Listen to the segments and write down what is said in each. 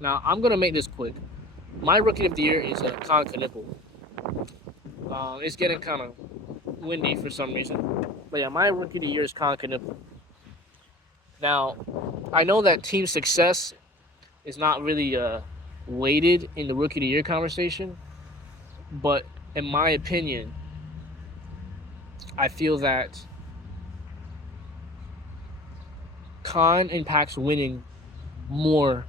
Now, I'm going to make this quick. My rookie of the year is Kon Knueppel. It's getting kind of windy for some reason. But yeah, my rookie of the year is Kon Knueppel. Now, I know that team success is not really weighted in the rookie of the year conversation, but in my opinion, I feel that Khan impacts winning more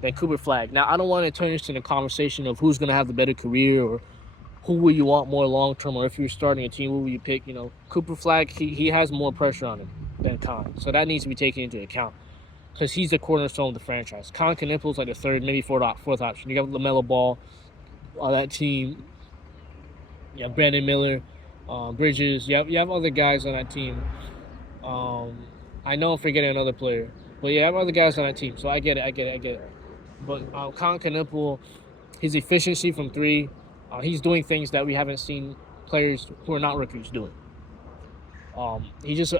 than Cooper Flag. Now, I don't want to turn this into a conversation of who's going to have the better career or who will you want more long term, or if you're starting a team, who will you pick? Cooper Flag, he has more pressure on him than Khan, so that needs to be taken into account because he's the cornerstone of the franchise. Kon Knueppel's like the third, maybe fourth option. You got LaMelo Ball on that team. You have Brandon Miller, Bridges. You have other guys on that team. Um, I know I'm forgetting another player, but yeah, I have other guys on that team. So I get it. I get it. I get it. But Kon Knueppel, his efficiency from three, he's doing things that we haven't seen players who are not rookies doing. He just,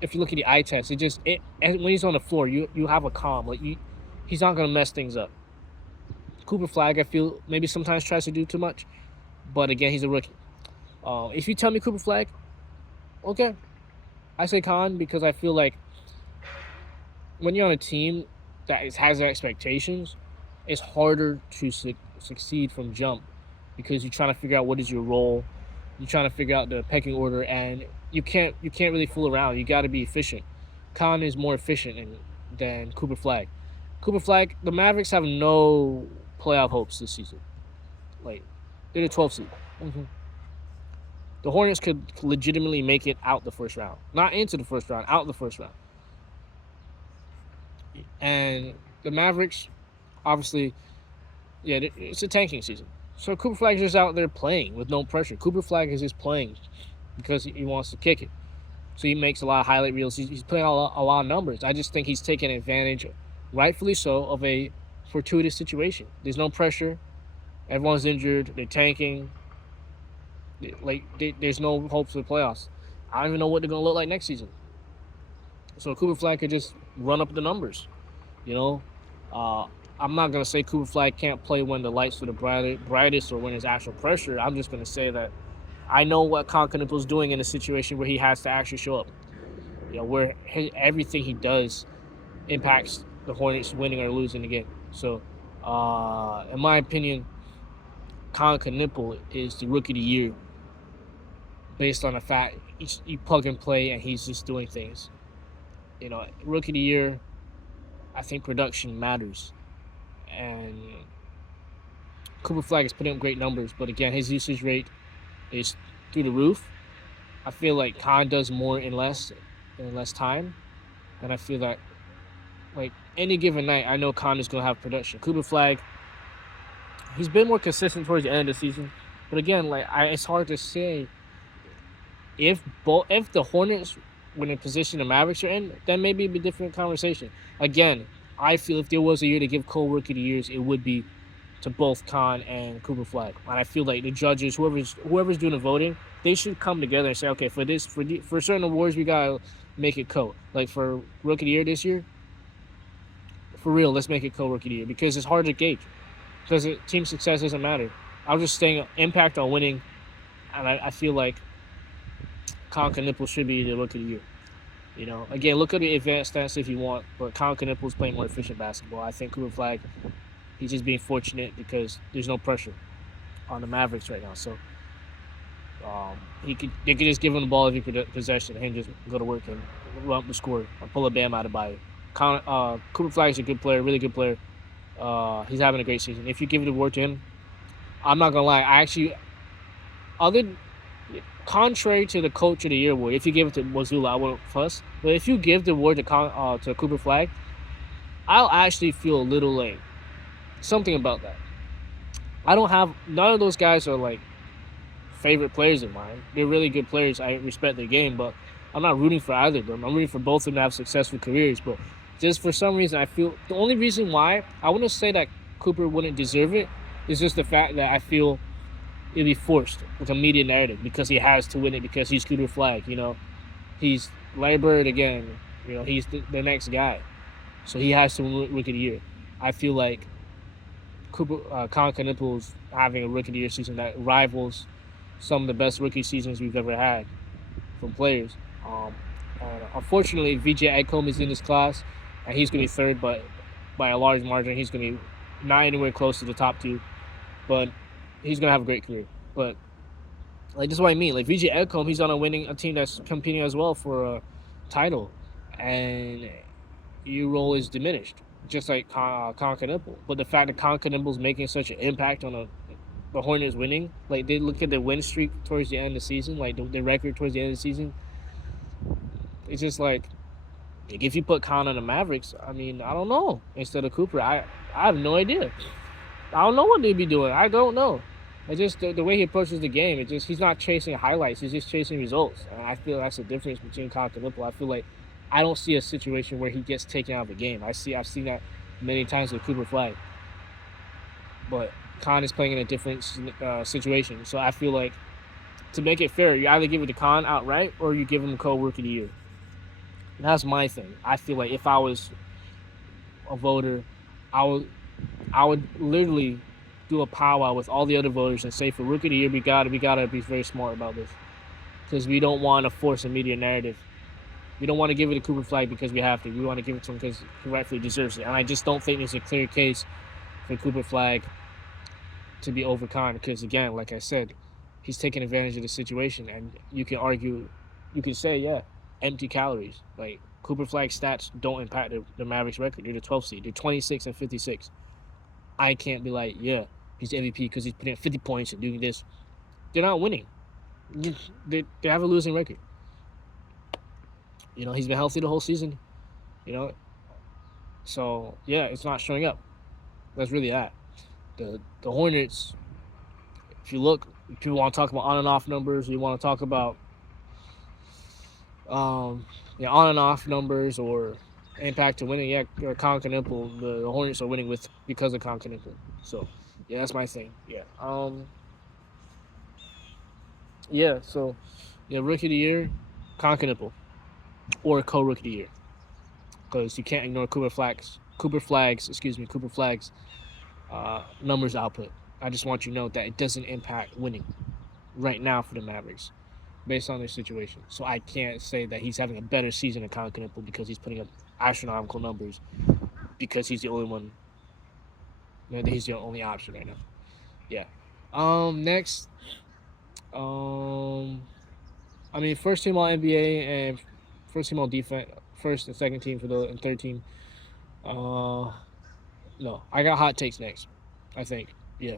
if you look at the eye test, when he's on the floor, you have a calm. He's not gonna mess things up. Cooper Flag, I feel maybe sometimes tries to do too much, but again, he's a rookie. If you tell me Cooper Flag, okay, I say Khan because I feel like when you're on a team that has expectations, it's harder to succeed from jump because you're trying to figure out what is your role. You're trying to figure out the pecking order, and you can't really fool around. You got to be efficient. Khan is more efficient than Cooper Flag. Cooper Flag, the Mavericks have no playoff hopes this season. Like they're the 12th seed. Mm-hmm. The Hornets could legitimately make it out the first round, not into the first round, out the first round. And the Mavericks, obviously, yeah, it's a tanking season. So Cooper Flag is just out there playing with no pressure. Cooper Flag is just playing because he wants to kick it. So he makes a lot of highlight reels. He's playing a lot of numbers. I just think he's taking advantage, rightfully so, of a fortuitous situation. There's no pressure. Everyone's injured. They're tanking. There's no hopes for the playoffs. I don't even know what they're going to look like next season. So Cooper Flag could just run up the numbers. You know, uh, I'm not gonna say Cooper Flag can't play when the lights are the brightest or when there's actual pressure. I'm just gonna say that I know what Kon Knueppel's doing in a situation where he has to actually show up. Where everything he does impacts the Hornets winning or losing the game. So, in my opinion, Kon Knueppel is the rookie of the year based on the fact he plug and play and he's just doing things. Rookie of the year, I think production matters. And Cooper Flag is putting up great numbers, but again, his usage rate is through the roof. I feel like Khan does more in less time, and I feel that like any given night, I know Khan is going to have production. Cooper Flag, he's been more consistent towards the end of the season, but again, it's hard to say if the Hornets were in a position the Mavericks are in, then maybe it'd be a different conversation. Again, I feel if there was a year to give Cole Rookie of the Years, it would be to both Khan and Cooper Flag. And I feel like the judges, whoever's doing the voting, they should come together and say, okay, for certain awards, we gotta make it co. Like for Rookie of the Year this year, for real, let's make it co Rookie of the Year because it's hard to gauge. Because team success doesn't matter. I'm just saying impact on winning, and I feel like Kon Knueppel should be the Rookie of the Year. Again, look at the advanced stats if you want, but Kon Knueppel is playing more efficient basketball. I think Cooper Flag, he's just being fortunate because there's no pressure on the Mavericks right now. So they could just give him the ball every possession and just go to work and run up the score or pull a bam out of by. Cooper Flag is a good player, really good player. He's having a great season. If you give the award to him, I'm not gonna lie. I actually, other contrary to the Coach of the Year award, if you give it to Mazzulla, I won't fuss. But if you give the award to Cooper Flag, I'll actually feel a little like something about that. I don't have none of those guys are like favorite players of mine. They're really good players. I respect their game, but I'm not rooting for either of them. I'm rooting for both of them to have successful careers. But just for some reason, I feel the only reason why I wouldn't say that Cooper wouldn't deserve it is just the fact that I feel it'd be forced with a media narrative because he has to win it because he's Cooper Flag. He's Larry Bird again. He's the next guy, so he has to win Rookie of the Year. I feel like Kon Knueppel's having a rookie of the year season that rivals some of the best rookie seasons we've ever had from players. Um, Unfortunately, VJ Edcombe is in this class, and he's going to be third, but by a large margin, he's going to be not anywhere close to the top two. But he's going to have a great career. But like, this is what I mean. Like, VJ Edcombe, he's on a team that's competing as well for a title, and your role is diminished, just like Kon Knueppel. But the fact that Kon Knueppel's making such an impact on the Hornets winning, like, they look at the win streak towards the end of the season, like the record towards the end of the season. It's just like if you put Kon on the Mavericks, I mean, I don't know. Instead of Cooper, I have no idea. I don't know what they'd be doing. I don't know. It's just the way he approaches the game. It just he's not chasing highlights. He's just chasing results. And I feel that's the difference between Kon Knueppel. I feel like I don't see a situation where he gets taken out of the game. I've seen that many times with Cooper Flag. But Kon is playing in a different situation. So I feel like to make it fair, you either give it to Kon outright or you give him co-rookie of the year. And that's my thing. I feel like if I was a voter, I would literally do a powwow with all the other voters and say for rookie of the year, we gotta be very smart about this, because we don't want to force a media narrative. We don't want to give it to Cooper Flag because we have to. We want to give it to him because he rightfully deserves it. And I just don't think there's a clear case for Cooper Flag to be over Kon, because again, like I said, he's taking advantage of the situation. And you can argue, you can say, yeah, empty calories. Like, Cooper Flag stats don't impact the Mavericks record. They're the 12th seed. They're 26 and 56. I can't be like, yeah, he's the MVP because he's putting 50 points and doing this. They're not winning. They have a losing record. You know, he's been healthy the whole season. You know, so yeah, it's not showing up. That's really that. The Hornets. If you look, if people want to talk about on and off numbers, you want to talk about on and off numbers or impact to winning. Yeah, or Kon Knueppel, the Hornets are winning because of Kon Knueppel. So yeah, that's my thing. Yeah. Yeah. So yeah, rookie of the year, Kon Knueppel, or co-rookie of the year, because you can't ignore Cooper Flag's numbers output. I just want you to know that it doesn't impact winning right now for the Mavericks based on their situation. So I can't say that he's having a better season than Kon Knueppel because he's putting up astronomical numbers because he's the only one. He's the only option right now. Yeah. Next. I mean, first team all NBA and first team all defense, first and second team and third team. No, I got hot takes next, I think. Yeah.